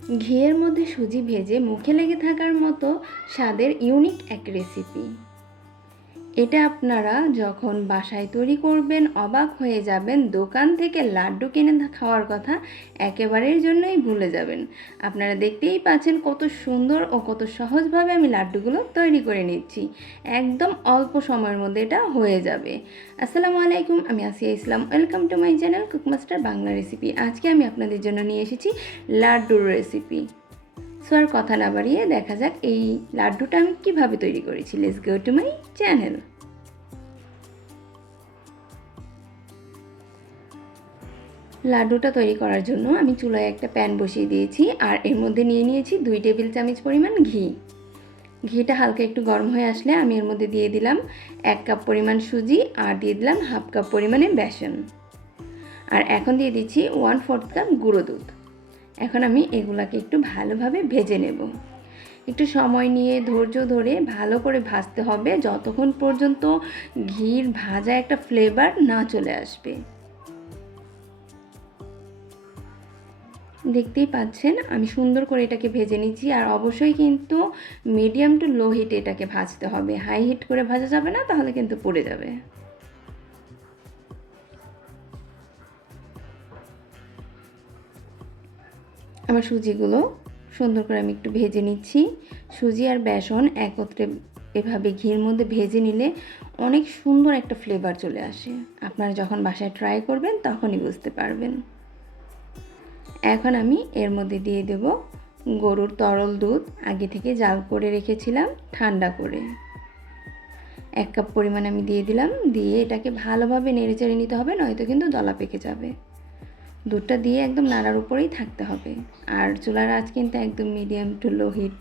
ঘিয়ের মধ্যে সুজি ভেজে মুখে লেগে থাকার মতো স্বাদের ইউনিক এক রেসিপি। এটা আপনারা যখন বাসায় তৈরি করবেন অবাক হয়ে যাবেন। দোকান থেকে লাড্ডু কিনে খাওয়ার কথা একেবারের জন্যই ভুলে যাবেন। আপনারা দেখতেই পাচ্ছেন কত সুন্দর ও কত সহজভাবে আমি লাড্ডুগুলো তৈরি করে নিচ্ছি। একদম অল্প সময়ের মধ্যে এটা হয়ে যাবে। আসসালামু আলাইকুম, আমি Asiya Islam. Welcome to my channel Cookmaster Bangla recipe. আজকে আমি আপনাদের জন্য নিয়ে এসেছি লাড্ডুর রেসিপি। সো আর কথা না বাড়িয়ে দেখা যাক এই লাড্ডুটা আমি কীভাবে তৈরি করেছি। Let's go to my channel. লাড্ডুটা তৈরি করার জন্য আমি চুলায় একটা প্যান বসিয়ে দিয়েছি আর এর মধ্যে নিয়ে নিয়েছি 2 টেবিল চামচ পরিমাণ ঘি। ঘিটা হালকা একটু গরম হয়ে আসলে আমি এর মধ্যে দিয়ে দিলাম 1 কাপ পরিমাণ সুজি আর দিয়ে দিলাম 1/2 কাপ পরিমাণে বেসন। আর এখন দিয়ে দিচ্ছি 1/4 কাপ গুঁড়ো দুধ। এখন আমি এগুলাকে একটু ভালোভাবে ভেজে নেব। একটু সময় নিয়ে ধৈর্য ধরে ভালো করে ভাজতে হবে যতক্ষণ পর্যন্ত ঘির ভাজা একটা ফ্লেভার না চলে আসবে। দেখতেই পাচ্ছেন আমি সুন্দর করে এটাকে ভেজে নিচ্ছি। আর অবশ্যই কিন্তু মিডিয়াম টু লো হিটে এটাকে ভাজতে হবে, হাই হিট করে ভাজা যাবে না, তাহলে কিন্তু পুড়ে যাবে। আমার সুজিগুলো সুন্দর করে আমি একটু ভেজে নিচ্ছি। সুজি আর বেসন একত্রে এভাবে ঘির মধ্যে ভেজে নিলে অনেক সুন্দর একটা ফ্লেভার চলে আসে। আপনারা যখন বাসায় ট্রাই করবেন তখনই বুঝতে পারবেন। এখন আমি এর মধ্যে দিয়ে দেব গরুর তরল দুধ, আগে থেকে জাল করে রেখেছিলাম ঠান্ডা করে। 1 কাপ পরিমাণ আমি দিয়ে দিলাম। দিয়ে এটাকে ভালোভাবে নেড়েচেড়ে নিতে হবে, নয়তো কিন্তু দলা পেকে যাবে। দুধটা দিয়ে একদম নাড়ার উপরেই থাকতে হবে। আর চুলার আঁচ কিন্তু একদম মিডিয়াম টু লো হিট,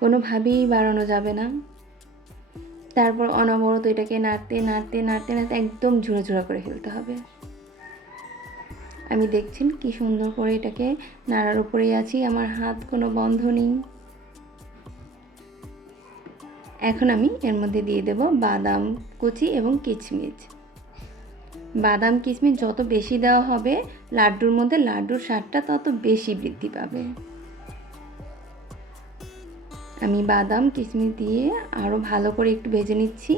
কোনোভাবেই বাড়ানো যাবে না। তারপর অনবরত এটাকে নাড়তে নাড়তে নাড়তে নাড়তে একদম ঝুড়ো ঝুড়ো করে ফেলতে হবে। আমি দেখছেন কি সুন্দর করে এটাকে নাড়ার উপরেই আছি, আমার হাত কোনো বন্ধ নেই। এখন আমি এর মধ্যে দিয়ে দেব বাদাম কুচি এবং কিশমিশ। বাদাম কিশমিশ যত বেশি দেওয়া হবে লাড্ডুর মধ্যে, লাড্ডুর স্বাদটা তত বেশি বৃদ্ধি পাবে। আমি বাদাম কিশমিশ দিয়ে আরও ভালো করে একটু ভেজে নিচ্ছি।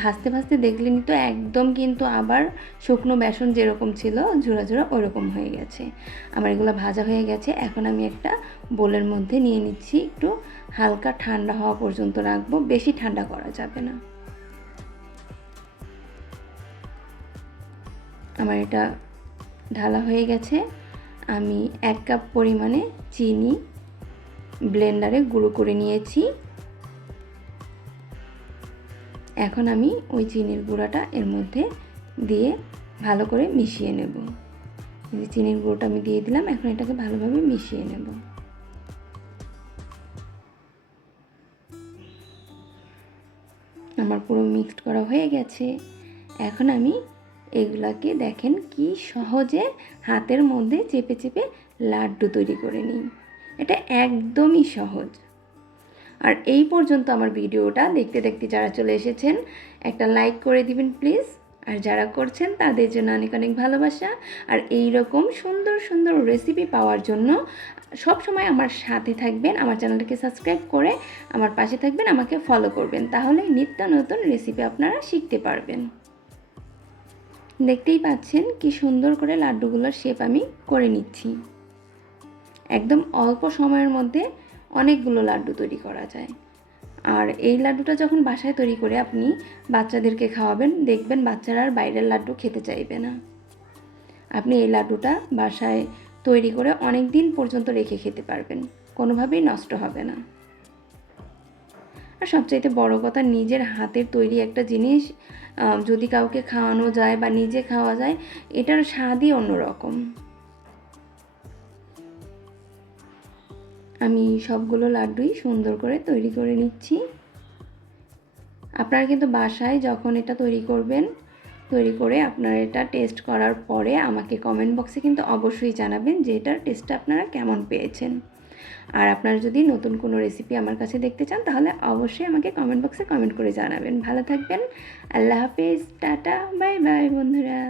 ভাজতে ভাজতে দেখলেন তো একদম কিন্তু আবার শুকনো বেসন যেরকম ছিল ঝুরা ঝুরা ওরকম হয়ে গেছে। আমার এগুলো ভাজা হয়ে গেছে। এখন আমি একটা বোলের মধ্যে নিয়ে নিচ্ছি, একটু হালকা ঠান্ডা হওয়া পর্যন্ত রাখবো, বেশি ঠান্ডা করা যাবে না। আমার এটা ঢালা হয়ে গেছে। আমি 1 কাপ পরিমাণে চিনি ব্লেন্ডারে গুঁড়ো করে নিয়েছি। এখন আমি ওই চিনির গুঁড়াটা এর মধ্যে দিয়ে ভালো করে মিশিয়ে নেব। চিনির গুঁড়োটা আমি দিয়ে দিলাম। এখন এটাকে ভালোভাবে মিশিয়ে নেব। আমার পুরো মিক্সড করা হয়ে গেছে। এখন আমি এগুলাকে দেখেন কি সহজে হাতের মধ্যে চেপে চেপে লাড্ডু তৈরি করে নিই। এটা একদমই সহজ। আর এই পর্যন্ত আমার ভিডিওটা দেখতে দেখতে যারা চলে এসেছেন একটা লাইক করে দিবেন প্লিজ। আর যারা করছেন তাদের জন্য অনেক অনেক ভালোবাসা। আর এই রকম সুন্দর সুন্দর রেসিপি পাওয়ার জন্য সব সময় আমার সাথে থাকবেন, আমার চ্যানেলটাকে সাবস্ক্রাইব করে আমার পাশে থাকবেন, আমাকে ফলো করবেন, তাহলে নিত্য নতুন রেসিপি আপনারা শিখতে পারবেন। দেখতেই পাচ্ছেন কি সুন্দর করে লাড্ডুগুলোর শেপ আমি করে নিচ্ছি। একদম অল্প সময়ের মধ্যে অনেকগুলো লাড্ডু তৈরি করা যায়। আর এই লাড্ডুটা যখন বাসায় তৈরি করে আপনি বাচ্চাদেরকে খাওয়াবেন, দেখবেন বাচ্চারা আর বাইরের লাড্ডু খেতে চাইবে না। আপনি এই লাড্ডুটা বাসায় তৈরি করে অনেক দিন পর্যন্ত রেখে খেতে পারবেন, কোনোভাবেই নষ্ট হবে না। আর সবচাইতে বড় কথা, নিজের হাতের তৈরি একটা জিনিস যদি কাউকে খাওয়ানো যায় বা নিজে খাওয়া যায়, এটার স্বাদই অন্যরকম। আমি সবগুলো লাড্ডুই সুন্দর করে তৈরি করে নিচ্ছি। আপনারা কিন্তু বাসায় যখন এটা তৈরি করবেন, তৈরি করে আপনারা এটা টেস্ট করার পরে আমাকে কমেন্ট বক্সে কিন্তু অবশ্যই জানাবেন যে এটার টেস্টটা আপনারা কেমন পেয়েছেন। আর আপনারা যদি নতুন কোনো রেসিপি আমার কাছে দেখতে চান তাহলে অবশ্যই আমাকে কমেন্ট বক্সে কমেন্ট করে জানাবেন। ভালো থাকবেন। আল্লাহ হাফেজ, টাটা, বাই বাই বন্ধুরা।